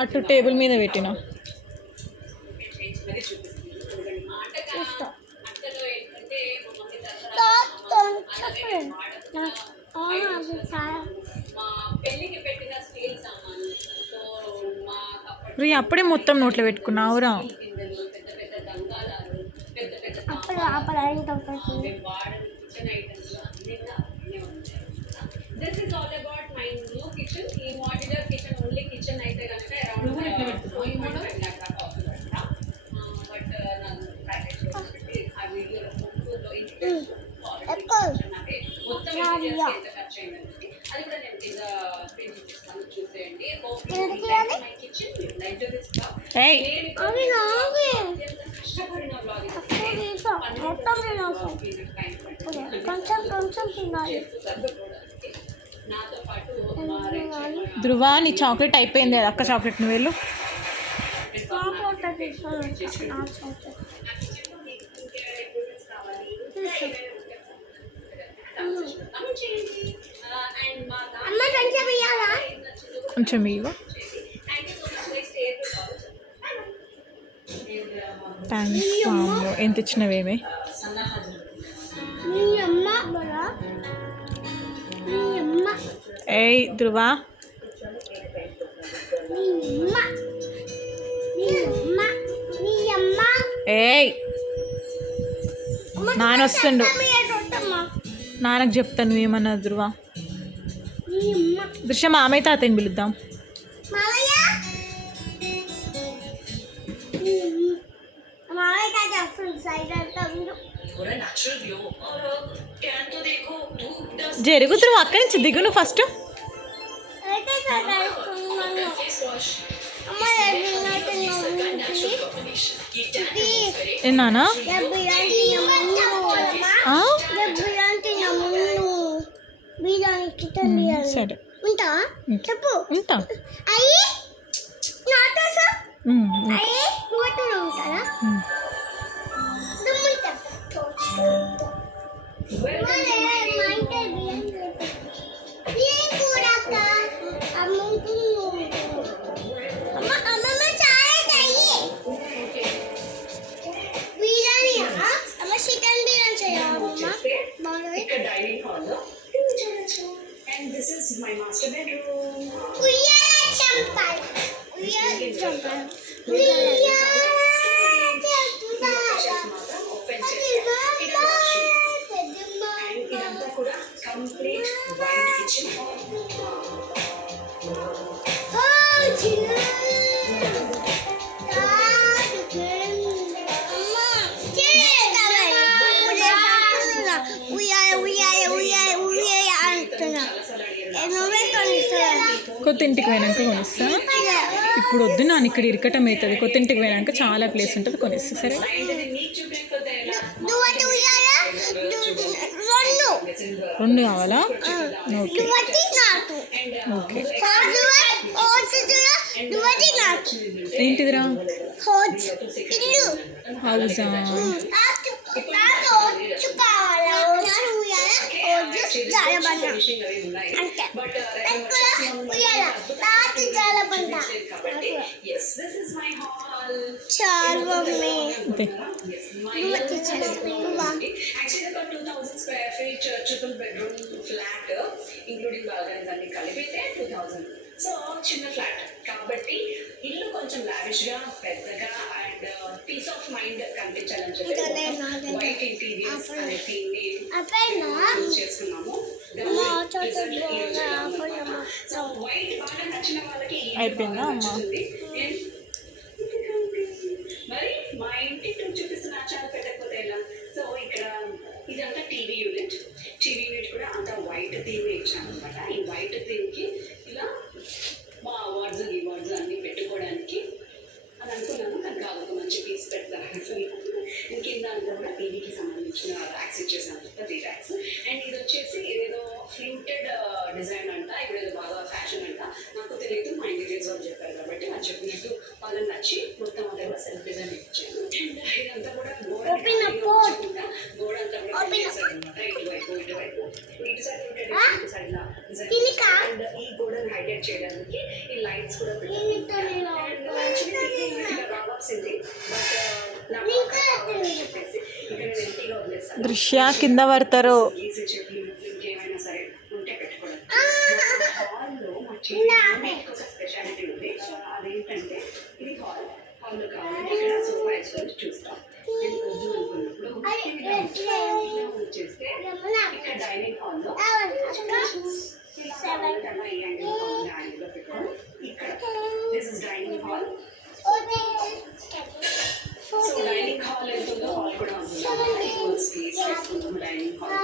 అటు టేబుల్ మీద పెట్టినా ప్రియ అప్పుడే మొత్తం నోట్లో పెట్టుకున్నావురా. This is all about my new kitchen. ఈ modular kitchen only kitchen అయితే గనుక around 1.5 lakh దాకా అవుతుందంట. బట్ నాకు ప్యాకేజ్ చేసి ఆ వీడియోలో ఫోటోలో ఇంటికి మొత్తం ఎంత ఖర్చు అయిందండి అది కూడా నేను కింద పెయింట్ చేస్తాను, చూసేయండి. మై కిచెన్ లైక్ దిస్ కష్టపడిన బ్లాగ్ నాతో పాటు ధృవ నీ చాక్లెట్ అయిపోయింది అది అక్క చాక్లెట్ నువ్వు వెళ్ళు. కొంచెం ఇవ్వ. థ్యాంక్స్ మాము. ఎంత ఇచ్చినవేమే? ఏయ్ ధృవ ఏయ్ నాన్న వస్తుండు, నాన్నకు చెప్తాను నువ్వేమన్నా. ధృవ దృశ్య మామయ్య తాతని పిలుద్దాం. జరుగు ధృవ, అక్కడి నుంచి దిగు నువ్వు ఫస్ట్. నానా సరే చెప్పు ఉంటా. And this is my master bedroom. ఇదంతా కూడా కంప్లీట్ వైట్ కిచెన్. కొత్త ఇంటికి పోయినాక కొనిస్తా. ఇప్పుడు వద్దు నాన్న, ఇక్కడ ఇరకటం అవుతుంది. కొత్త ఇంటికి పోయినాక చాలా ప్లేస్ ఉంటుంది, కొనిస్తా. సరే రెండు కావాలా? Okay okay. ఏంటిదిరా? హౌజా? ఇంక్లూడింగ్ బాల్కనీస్ అన్ని కలిపితే 2000. సో చిన్న ఫ్లాట్ కాబట్టి ఇల్లు కొంచెం లావిష్ గా పెద్దగా అండ్ పీస్ ఆఫ్ మైండ్ కనిపించాలని చెప్పి వైట్ ఇంటీరియర్స్ అనే థీమ్ ని చేసుకున్నాము. సో వైట్ బాగా నచ్చిన వాళ్ళకి అయిపోయిందా అమ్మా? మరి మా ఇంటి చూపిస్తున్న చాలా పెట్టకపోతే ఎలా? సో ఇక్కడ ఇదంతా టీవీ యూనిట్. టీవీ యూనిట్ కూడా అంతా వైట్ థీమ్ ఇచ్చాను అనమాట. ఈ వైట్ థీమ్ కి ఇలా మా అవార్డ్స్ రివార్డ్స్ అన్ని పెట్టుకోవడానికి అని అనుకున్నాను. కానీ కాదు, ఒక మంచి పీస్ పెడతాను. కింద అంతా కూడా టీవీకి సంబంధించిన ర్యాక్స్ ఇచ్చేసాను, 3 ర్యాక్స్. అండ్ ఇది వచ్చేసి ఏదో ఫ్లూటెడ్ డిజైన్ అంట, ఇప్పుడు ఏదో బాగా ఫ్యాషన్ అంట. నాకు తెలియదు, మా ఇంటీరియర్స్ వాళ్ళు చెప్పారు కాబట్టి వాళ్ళు చెప్పినట్టు వాళ్ళని నచ్చి మొత్తం అదే కూడా సెల్ఫ్ డిజైన్ ఇచ్చాను. అండ్ ఇదంతా కూడా Open a port. గోడ అంతా కూడా Open a చేశారన్నమాట. ఇటువైపు ఇటువైపు ఇటు సైడ్ rotate Ah? ఇటు సైడ్ ఇలా design దీనికా? చేశారు. And ఈ గోడను హైలైట్ చేయడానికి ఈ లైట్స్ కూడా పెట్టారు. దీనితో నేను And actually ఇలా రావాల్సింది బట్ నాకు ఇంకా చెప్పేసి ఇక్కడ నేను empty గా వదిలేస్తాను. దృశ్య కింద పడతారు. గీసే చెట్లు ఇంకేమైనా సరే ఉంటే పెట్టుకోవడం. హాల్లో మా చిన్న ఒక స్పెషాలిటీ ఉంది. అదేంటంటే ఇది హాల్లో కావాలి ఇక్కడ సోఫా వేసుకొని చూస్తాం. నేను వద్దు అనుకున్నప్పుడు ఇలా వచ్చేస్తే ఇక్కడ డైనింగ్ హాల్లో ఈ యాంగిల్లో పెట్టుకొని ఇక్కడ this is dining hall. So dining hall ఎంత ఉందో హాల్ కూడా ఉంటుంది. Space dining hall